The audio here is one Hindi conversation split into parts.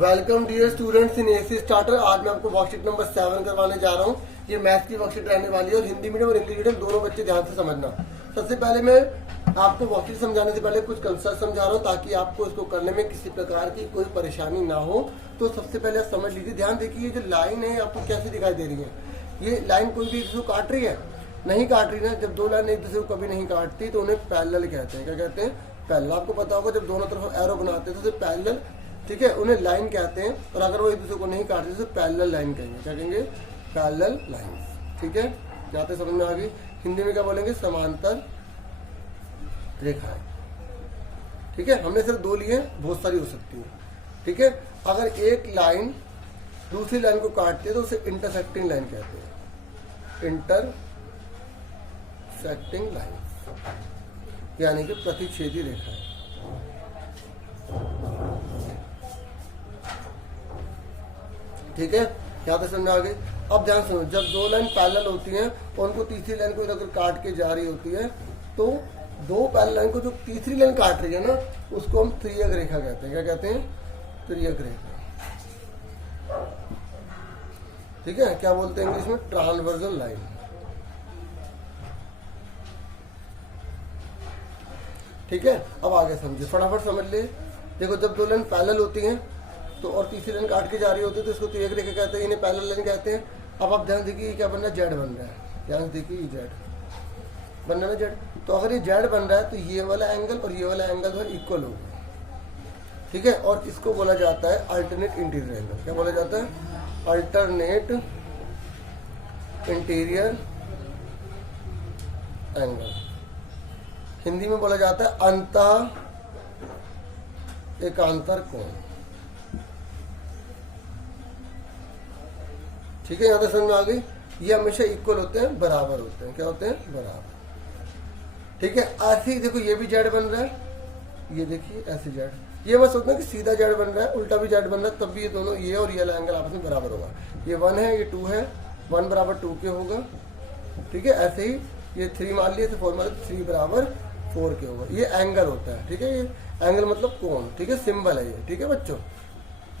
Welcome dear students in AC starter. आज मैं आपको वर्कशीट नंबर 7 करवाने जा रहा हूँ। ये मैथ्स की वर्कशीट रहने वाली है और हिंदी मीडियम और इंग्लिश मीडियम दोनों बच्चे ध्यान से समझना। सबसे पहले मैं आपको वर्कशीट समझाने से पहले कुछ कंसेप्ट समझा रहा हूँ ताकि आपको इसको करने में किसी प्रकार की कोई परेशानी ना हो। तो सबसे पहले आप समझ लीजिए, ध्यान देखिए, ये जो लाइन है आपको कैसे दिखाई दे रही है। ये लाइन कोई भी एक दूसरे को काट रही है? नहीं काट रही ना। जब दो लाइन एक दूसरे को कभी नहीं काटती तो उन्हें पैरेलल कहते हैं। क्या कहते हैं? पैरेलल। आपको पता होगा जब दोनों तरफ एरो बनाते हैं तो पैरेलल, ठीक है, उन्हें लाइन कहते हैं। और अगर वो एक दूसरे को नहीं काटते तो पैरेलल लाइन कहेंगे। क्या कहेंगे? Parallel line. ठीक है, यहाँ तक समझ में आ गई। हिंदी में क्या बोलेंगे? समांतर रेखाएं। ठीक है, हमने सिर्फ दो लिए, बहुत सारी हो सकती है। ठीक है, अगर एक लाइन दूसरी लाइन को काटती है तो उसे इंटरसेक्टिंग लाइन कहते हैं। इंटरसेक्टिंग लाइन यानी कि प्रतिच्छेदी रेखाएं। ठीक है, यहाँ तक समझ आ गई। अब ध्यान सुनो, जब दो लाइन पैरेलल होती हैं और उनको तीसरी लाइन को अगर काट के जा रही होती है तो दो पैरेलल लाइन को जो तीसरी लाइन काट रही है ना, उसको हम त्रियक रेखा कहते हैं। क्या कहते हैं? त्रियक रेखा। ठीक है, क्या बोलते हैं इंग्लिश में? Transversal line. ठीक है, अब आगे समझिए, फटाफट समझ ले। देखो, जब दो लाइन पैरेलल होती हैं तो और तीसरी लाइन काट के जा रही होती है तो इसको त्रियक रेखा कहते हैं, इन्हें पैरेलल लाइन कहते हैं। अब आप ध्यान देखिए, क्या बन रहा है? जेड बन रहा है। ध्यान देखिए, ये जेड बन रहा है ना, जेड। तो अगर ये जेड बन रहा है तो ये वाला एंगल और ये वाला एंगल जो इक्वल होगा। ठीक है, और इसको बोला जाता है अल्टरनेट इंटीरियर एंगल। क्या बोला जाता है? Alternate interior angle. हिंदी में बोला जाता है अंतः एकांतर कोण। ठीक है, यहाँ तक समझ में आ गई। ये हमेशा इक्वल होते हैं, बराबर होते हैं। क्या होते हैं? बराबर। ठीक है, ऐसे ही देखो, ये भी जेड बन रहा है, ये देखिए ऐसे जेड। ये मत सोचना कि सीधा जेड बन रहा है, उल्टा भी जेड बन रहा है, तब भी ये दोनों, ये और ये वाला एंगल आपस में बराबर होगा। ये 1 है, ये 2 है, 1 बराबर 2 के होगा। ठीक है, ऐसे ही ये 3 मान लिया तो 4 मान लिया, 3 बराबर 4 के होगा। ये एंगल होता है। ठीक है, ये एंगल मतलब कोण। ठीक है, सिंबल है ये। ठीक है बच्चों,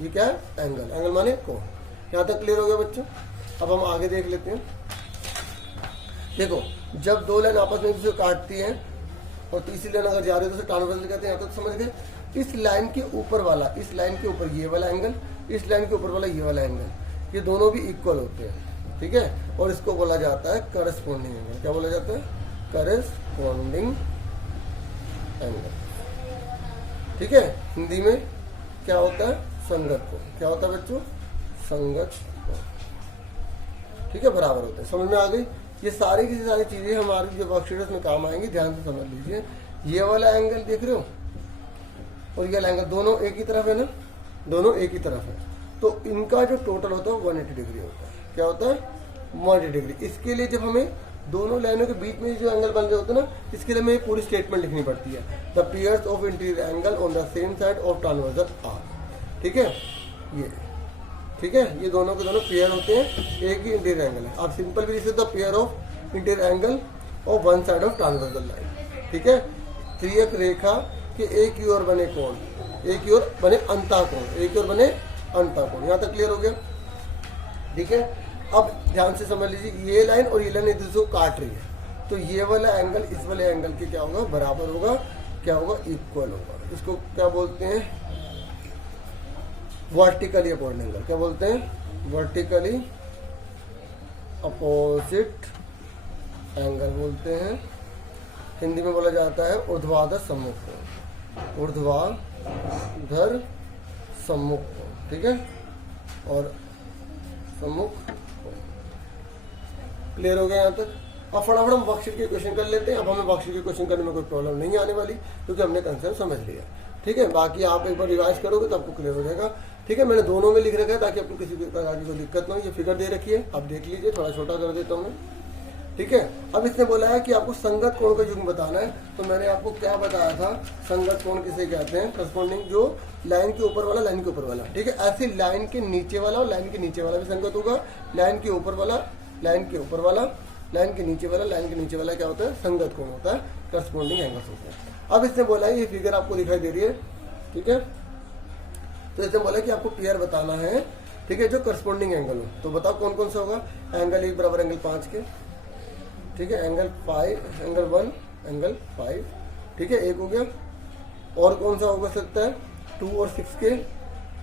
ये क्या है? एंगल। एंगल माने कोण। यहाँ तक क्लियर हो गया बच्चों? अब हम आगे देख लेते हैं। देखो, जब दो लाइन आपस में एक दूसरे को काटती हैं और तीसरी लाइन अगर जा रही है तो उसे ट्रांसवर्सल कहते हैं। यहाँ तक समझ गए? इस लाइन के ऊपर वाला, इस लाइन के ऊपर ये वाला एंगल, इस लाइन के ऊपर वाला ये वाला एंगल, ये दोनों भी इक्वल होते हैं। ठीक है, और इसको बोला जाता है करस्पॉन्डिंग एंगल। क्या बोला जाता है? Corresponding angle. ठीक है, हिंदी में क्या होता है? संगत कोण। क्या होता है बच्चों? संगत कोण। ठीक है, बराबर होते हैं। समझ में आ गई? ये सारी की सारी चीजें हमारी जो वर्कशीट में काम आएंगी। ध्यान से समझ लीजिए। ये वाला एंगल देख रहे हो और ये वाला एंगल, दोनों एक ही तरफ है ना, दोनों एक ही तरफ है, तो इनका जो टोटल होता है 180 डिग्री होता है। क्या होता है? 180 डिग्री। इसके लिए जब हमें दोनों लाइनों के बीच में जो एंगल बन रहे होते हैं ना, इसके लिए हमें पूरी स्टेटमेंट लिखनी पड़ती है। The pairs of interior angle on the same side of transversal are. ठीक है, ये ठीक है, ये दोनों के दोनों पेयर होते हैं, एक ही इंटीरियर एंगल है। आप सिंपल भी लिख सकते हो, pair of interior angle of one side of transversal line. ठीक है, त्रियक रेखा के एक ही ओर बने कोण, एक ही ओर बने अंतःकोण, एक ही ओर बने अंतःकोण। यहाँ तक क्लियर हो गया? ठीक है, अब ध्यान से समझ लीजिए, ये लाइन और ये लाइन एक दूसरे को काट रही है तो ये वाला एंगल इस वाले एंगल के क्या होगा? बराबर होगा। क्या होगा? इक्वल होगा। इसको क्या बोलते हैं? Vertically opposite angle. क्या बोलते हैं? वर्टिकली अपोजिट एंगल बोलते हैं। हिंदी में बोला जाता है ऊर्ध्वाधर सम्मुख कोण। ऊर्ध्वाधर सम्मुख कोण। ठीक है, और सम्मुख कोण। क्लियर हो गया यहाँ तक? अब फटाफट हम वर्कशीट के क्वेश्चन कर लेते हैं। अब हमें वर्कशीट के क्वेश्चन करने में कोई प्रॉब्लम नहीं आने वाली क्योंकि हमने कंसेप्ट समझ लिया। ठीक है, बाकी आप एक बार रिवाइज करोगे तो आपको क्लियर हो जाएगा। ठीक है, मैंने दोनों में लिख रखा है ताकि आपको किसी प्रकार की कोई दिक्कत ना हो। ये फिगर दे रखी है, आप देख लीजिए, थोड़ा छोटा कर देता हूँ मैं। ठीक है, अब इसने बोला है कि आपको संगत कोण का युग्म बताना है। तो मैंने आपको क्या बताया था? संगत कोण किसे कहते हैं? करस्पॉन्डिंग, जो लाइन के ऊपर वाला, लाइन के ऊपर वाला। ठीक है, ऐसे लाइन के नीचे वाला और लाइन के नीचे वाला भी संगत होगा। लाइन के ऊपर वाला, लाइन के ऊपर वाला, लाइन के नीचे वाला, लाइन के नीचे वाला क्या होता है? संगत कोण होता है, करस्पॉन्डिंग एंगल्स होते हैं। अब इसने बोला है, ये फिगर आपको दिखाई दे रही है। ठीक है, तो इसने बोला कि आपको पेयर बताना है, ठीक है, जो करस्पॉन्डिंग एंगल हो। तो बताओ कौन कौन सा होगा। एंगल 1 बराबर एंगल 5 के, ठीक है, एंगल 5 एंगल 1 एंगल 5, ठीक है, एक हो गया। और कौन सा हो सकता है 2 और 6 के,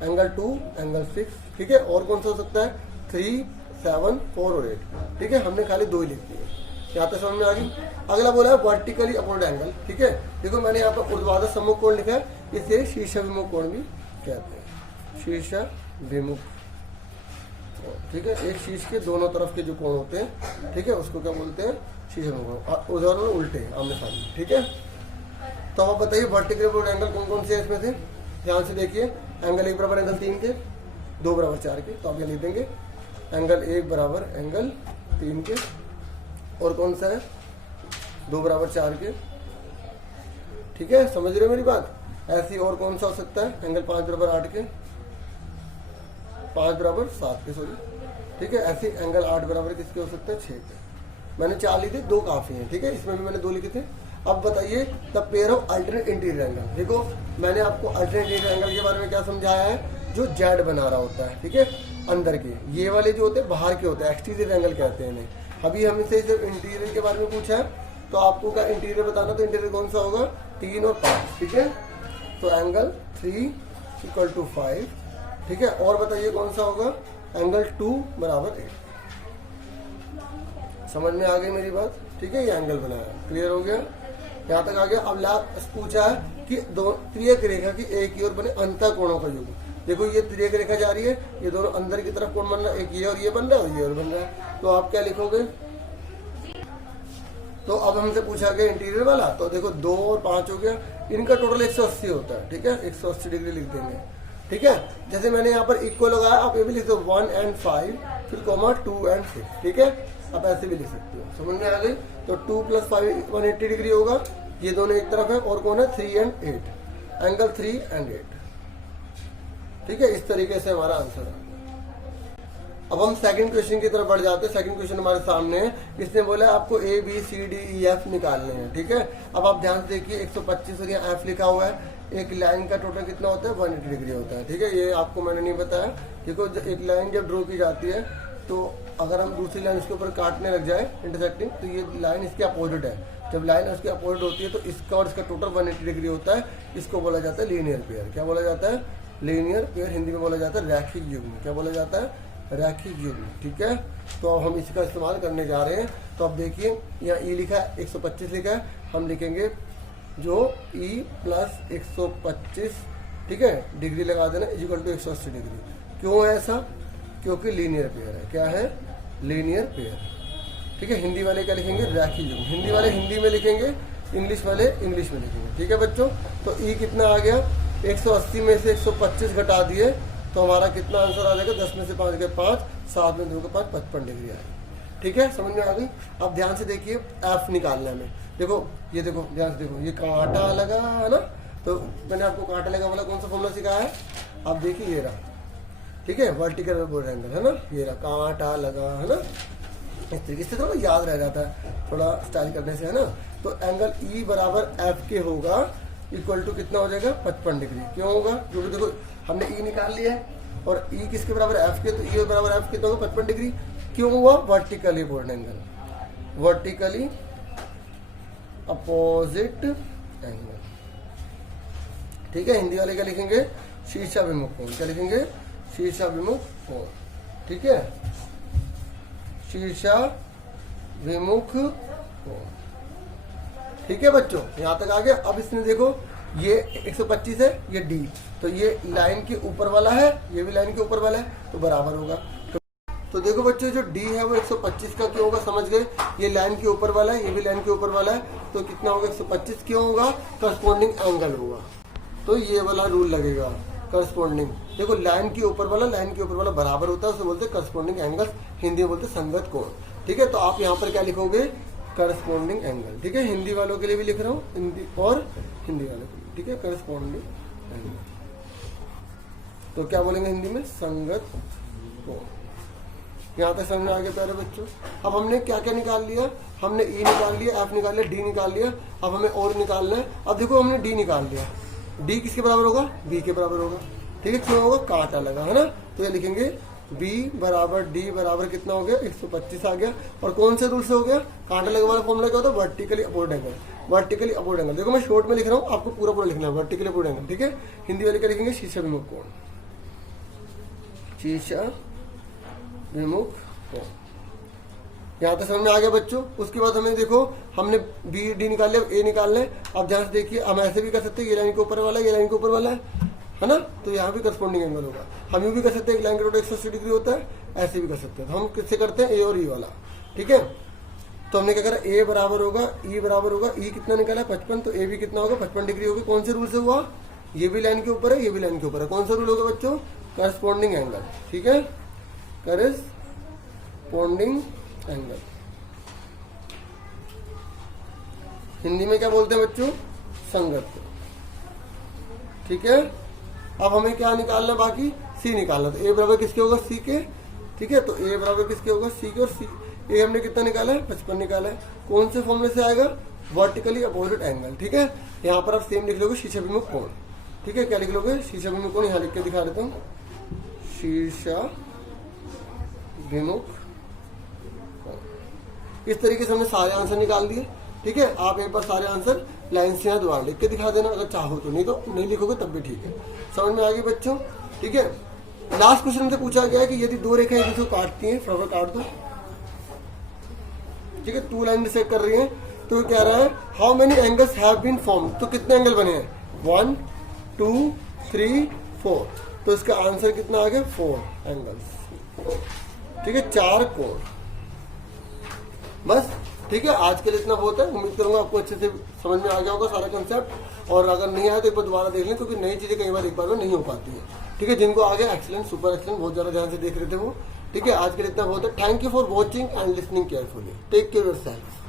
एंगल 2 एंगल 6, ठीक है। और कौन सा हो सकता है 3 7 4 और 8, ठीक है। हमने खाली 2 ही लिख दिए, यहाँ तक समझ में आ गई। अगला बोला है वर्टिकली अपवर्ड एंगल, ठीक है। देखो मैंने यहाँ पर ऊर्ध्वाधर सम्मुख कोण लिखा है, इसे शीर्षाभिमुख कोण भी कहते हैं, शीर्षाभिमुख, ठीक है। एक शीर्ष के दोनों तरफ के जो कोण होते हैं, ठीक है, उसको क्या बोलते हैं, शीर्षाभिमुख। उदाहरण में उल्टे आमने सामने, ठीक है। तो आप बताइए वर्टिकली अपवर्ड एंगल कौन कौन से है इसमें से। ध्यान से देखिए, एंगल 1 बराबर एंगल 3 के, 2 बराबर 4 के, तो आप ये लिख देंगे एंगल 1 बराबर एंगल 3 के। और कौन सा है 2 बराबर 4 के, ठीक है, समझ रहे हो मेरी बात। ऐसी और कौन सा हो सकता है एंगल 5 बराबर 8 के, 5 बराबर 7 के, सॉरी, ठीक है। ऐसे एंगल 8 बराबर किसके हो सकते हैं 6 के। मैंने 4 लिए थे, 2 काफी हैं, ठीक है, इसमें भी मैंने 2 लिखे थे। अब बताइए the pair of alternate interior angle. देखो मैंने आपको अल्टरनेट इंटीरियर एंगल के बारे में क्या समझाया है, जो जेड बना रहा होता है, ठीक है, अंदर के। ये वाले जो होते हैं बाहर के होते हैं, एक्सटीरियर एंगल कहते हैं इन्हें। अभी हमसे सिर्फ इंटीरियर के बारे में पूछा है, तो आपको क्या इंटीरियर बताना, तो इंटीरियर कौन सा होगा 3 और 5, ठीक है। तो एंगल 3 = 5, ठीक है। और बताइए कौन सा होगा एंगल 2 बराबर 8। समझ में आ गई मेरी बात, ठीक है। ये एंगल बनाया, क्लियर हो गया, यहाँ तक आ गया। अब लास्ट पूछा है कि दो त्रियक रेखा की एक ही ओर बने अंतः कोणों का योग। देखो ये त्रियक रेखा जा रही है, ये दोनों अंदर की तरफ कोण बन रहा है, एक ये और ये बन रहा है और ये और बन रहा है। तो आप क्या लिखोगे, तो अब हमसे पूछा गया इंटीरियर वाला, तो देखो 2 और 5 हो गया, इनका टोटल 180 होता है, ठीक है, 180 डिग्री लिख देंगे, ठीक है। जैसे मैंने यहाँ पर इक्वल लगाया, आप ये भी लिख दो 1 and 5, फिर कॉमा 2 and 6, ठीक है। आप ऐसे भी लिख सकते हो, समझ में आ गई। तो 2 + 5 180 डिग्री होगा, ये दोनों एक तरफ है, और कौन है 3 and 8, एंगल 3 and 8, ठीक है। इस तरीके से हमारा आंसर है। अब हम सेकंड क्वेश्चन की तरफ बढ़ जाते हैं। सेकंड क्वेश्चन हमारे सामने है, इसने बोला आपको A B C D E F निकालने हैं, ठीक है। अब आप ध्यान से देखिए 125 और यहाँ F लिखा हुआ है। एक लाइन का टोटल कितना होता है 180 डिग्री होता है, ठीक है। ये आपको मैंने नहीं बताया। देखो एक लाइन जब ड्रॉ की जाती है, तो अगर हम दूसरी लाइन इसके ऊपर काटने लग जाए इंटरसेक्टिंग, तो ये लाइन इसके अपोजिट है। जब लाइन उसके अपोजिट होती है, तो इसका और इसका टोटल 180 डिग्री होता है। इसको बोला जाता है लीनियर पेयर। क्या बोला जाता है, लीनियर पेयर। हिंदी में बोला जाता है रैखिक युग्म। क्या बोला जाता है, रैखिक युग्म, ठीक है। तो अब हम इसका इस्तेमाल करने जा रहे हैं। तो अब देखिए यहाँ ई लिखा है, 125 लिखा है, हम लिखेंगे जो E + 125, ठीक है, डिग्री लगा देना = 180 डिग्री। क्यों है ऐसा, क्योंकि लीनियर पेयर है। क्या है, लीनियर पेयर, ठीक है। हिंदी वाले क्या लिखेंगे, रैखिक युग्म। हिंदी वाले हिंदी में लिखेंगे, इंग्लिश वाले इंग्लिश में लिखेंगे, ठीक है बच्चों। तो E कितना आ गया, 180 में से 125 घटा दिए, तो हमारा कितना आंसर आ जाएगा, 10 में से 5 गए 5, 7 में 2 के 5, 55 डिग्री आएगी, ठीक है। समझ में आ गई। अब ध्यान से देखिए F निकालना है हमें। देखो ये देखो, ध्यान से देखो, ये कांटा लगा है ना, तो मैंने आपको कांटा लगा वाला कौन सा फॉर्मूला सिखाया है, आप देखिए ये रहा, ठीक है, वर्टिकल अपवर्ड एंगल है ना, ये रहा, कांटा लगा है ना। इस तरीके से थोड़ा याद रह जाता है, थोड़ा स्टाइल करने से, है ना। तो एंगल E बराबर F के होगा, इक्वल टू कितना हो जाएगा 55 डिग्री। क्यों होगा, क्योंकि देखो हमने E निकाल लिया है, और E किसके बराबर F के, तो E बराबर F कितना होगा 55 डिग्री। क्यों हुआ, vertically upward angle, vertically opposite angle, ठीक है। हिंदी वाले क्या लिखेंगे, शीर्षाभिमुख कोण। क्या लिखेंगे, शीर्षाभिमुख कोण, ठीक है, शीर्षाभिमुख कोण, ठीक है बच्चों। यहां तक आ गया। अब इसने देखो ये 125 है, ये D, तो ये लाइन के ऊपर वाला है, ये भी लाइन के ऊपर वाला है, तो बराबर होगा। तो देखो बच्चों जो D है वो 125 का क्यों होगा, समझ गए। ये लाइन के ऊपर वाला है, ये भी लाइन के ऊपर वाला है, तो कितना होगा 125 क्यों होगा, करस्पॉन्डिंग एंगल होगा। तो ये वाला रूल लगेगा, करस्पॉन्डिंग। देखो लाइन के ऊपर वाला, लाइन के ऊपर वाला बराबर होता है, उसे बोलते हैं करस्पॉन्डिंग एंगल, हिंदी में बोलते हैं संगत कोण, ठीक है। तो आप यहाँ पर क्या लिखोगे, करस्पॉन्डिंग एंगल, ठीक है। हिंदी वालों के लिए भी लिख रहा हूँ, हिंदी और हिंदी वालों के लिए, ठीक है, करस्पॉन्डिंग एंगल। तो क्या बोलेंगे हिंदी में, संगत कोण। यहाँ तक समझ में आ गया प्यारे बच्चों। अब हमने क्या क्या निकाल लिया, हमने E निकाल लिया, F निकाल लिया, D निकाल लिया। अब हमें और निकालना है। अब देखो हमने D निकाल लिया, D किसके बराबर होगा, B के बराबर होगा, ठीक है, क्यों होगा, कांटा लगा है ना। तो ये लिखेंगे बी बराबर डी बराबर कितना हो गया, 125 आ गया। और कौन से रूल से हो गया, कांटा लगे वाला फॉर्मूला क्या होता है, vertically upward angle. Vertically upward angle, देखो मैं शॉर्ट में लिख रहा हूँ, आपको पूरा पूरा लिखना है, वर्टिकली अपवर्ड एंगल। ठीक है, हिंदी वाले क्या लिखेंगे, शीशा विमुख कोण, शीशा विमुख कोण। यहाँ तक समझ में आ गया बच्चों। उसके बाद हमें देखो, हमने बी डी निकाल लिया, ए निकालना है। अब जहाँ से देखिए हम ऐसे भी कर सकते हैं, ये लाइन के ऊपर वाला, ये लाइन के ऊपर वाला है ना, तो यहाँ भी करस्पॉन्डिंग एंगल होगा। हम यूँ भी कर सकते हैं, एक लाइन का टोटल 180 डिग्री होता है, ऐसे भी कर सकते हैं। तो हम किससे करते हैं, ए और ई वाला। ठीक है, तो हमने क्या करा, ए बराबर होगा ई बराबर होगा, ई कितना निकाला 55, तो ए भी कितना होगा 55 डिग्री होगी। कौन से रूल से हुआ, ये भी लाइन के ऊपर है, ये भी लाइन के ऊपर है। कौन सा रूल होगा बच्चों, करस्पॉन्डिंग एंगल। ठीक है, करस्पॉन्डिंग एंगल हिंदी में क्या बोलते हैं बच्चों, संगत। ठीक है, अब हमें क्या निकालना, बाकी सी निकालना। तो ए बराबर किसके होगा, सी के। ठीक है, तो ए बराबर किसके होगा, सी के। और सी ए हमने कितना निकाला है, 55 निकाला है। कौन से फॉर्मूले से आएगा, वर्टिकली अपोजिट एंगल। ठीक है, यहाँ पर आप सेम लिख लोगे, शीशा विमुख कोण। ठीक है, क्या लिख लोगे, शीशा विमुख कोण। यहाँ लिख के दिखा देता हूँ, शीशा विमुख कोण। इस तरीके से हमने सारे आंसर निकाल दिए। ठीक है, आप एक बार सारे आंसर लाइन से यहाँ दोबारा लिख के दिखा देना अगर चाहो तो, नहीं तो नहीं लिखोगे तब भी ठीक है। समझ में आ गई बच्चों। ठीक है, लास्ट क्वेश्चन हमसे पूछा गया है कि यदि दो रेखाएं एक दूसरे को काटती हैं, फटाफट काट दो। ठीक है, 2 लाइन डिसाइड कर रही है, तो क्या रहा है, how many angles have been form, तो कितने एंगल बने हैं, 1 2 3 4। तो इसका आंसर कितना आ गया, 4 एंगल्स। ठीक है, 4 कोण बस। ठीक है, आज के लिए इतना बहुत है। उम्मीद करूंगा आपको अच्छे से समझ में आ गया होगा सारा कंसेप्ट। और अगर नहीं आया तो एक बार दोबारा देख लें, क्योंकि नई चीजें कई बार एक बार में नहीं हो पाती है। ठीक है, जिनको आ गया एक्सीलेंट, सुपर एक्सीलेंट, बहुत ज्यादा ध्यान से देख रहे थे वो। ठीक है, आज के लिए इतना बहुत है। Thank you for watching and listening carefully. Take care yourself.